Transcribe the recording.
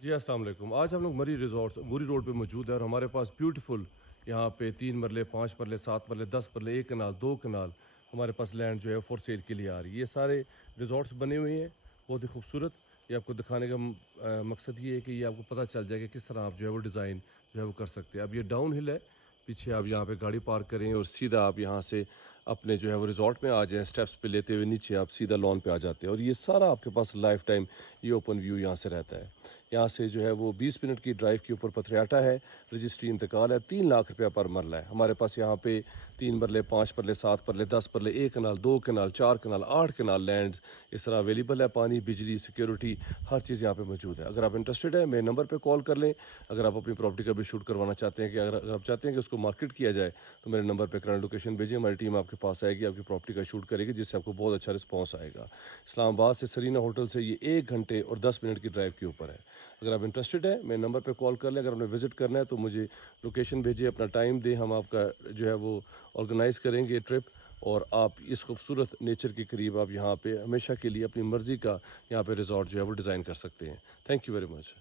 जी, अस्सलाम वालेकुम। आज हम लोग मरी रिज़ॉर्ट्स बुरी रोड पे मौजूद है और हमारे पास ब्यूटीफुल यहाँ पे 3 मरले, 5 मरले, 7 मरले, 10 मरले, 1 कनाल, 2 कनाल हमारे पास लैंड जो है फॉर सेल के लिए आ रही है। ये सारे रिज़ॉर्ट्स बने हुए हैं, बहुत ही खूबसूरत। ये आपको दिखाने का मकसद ये है कि ये आपको पता चल जाए कि किस तरह आप जो है वो डिज़ाइन जो है वो कर सकते हैं। अब ये डाउन हिल है, पीछे आप यहाँ पे गाड़ी पार्क करें और सीधा आप यहाँ से अपने जो है वो रिज़ॉर्ट में आ जाएँ, स्टेप्स पे लेते हुए नीचे आप सीधा लॉन पे आ जाते हैं और ये सारा आपके पास लाइफ़ टाइम ये ओपन व्यू यहाँ से रहता है। यहाँ से जो है वो 20 मिनट की ड्राइव के ऊपर पथरियाटा है, रजिस्ट्री इंतकाल है, 3 लाख रुपया पर मरला है। हमारे पास यहाँ पे 3 मरले, 5 मरले, 7 मरले, 10 मरले, 1 कनाल, 2 कनाल, 4 कनाल, 8 कनाल लैंड इस तरह अवेलेबल है। पानी, बिजली, सिक्योरिटी हर चीज़ यहाँ पे मौजूद है। अगर आप इंटरेस्टेड हैं, मेरे नंबर पे कॉल कर लें। अगर आप अपनी प्रॉपर्टी का भी शूट करवाना चाहते हैं कि अगर आप चाहते हैं कि उसको मार्केट किया जाए, तो मेरे नंबर पे करंट लोकेशन भेजिए, हमारी टीम आपके पास आएगी, आपकी प्रॉपर्टी का शूट करेगी, जिससे आपको बहुत अच्छा रिस्पॉन्स आएगा। इस्लामाबाद से सरीना होटल से ये 1 घंटे और 10 मिनट की ड्राइव के ऊपर है। अगर आप इंटरेस्टेड हैं, मेरे नंबर पे कॉल कर लें। अगर आपने विज़िट करना है तो मुझे लोकेशन भेजिए, अपना टाइम दें, हम आपका जो है वो ऑर्गेनाइज़ करेंगे ट्रिप और आप इस खूबसूरत नेचर के करीब आप यहाँ पे हमेशा के लिए अपनी मर्ज़ी का यहाँ पे रिज़ॉर्ट जो है वो डिज़ाइन कर सकते हैं। Thank you very much.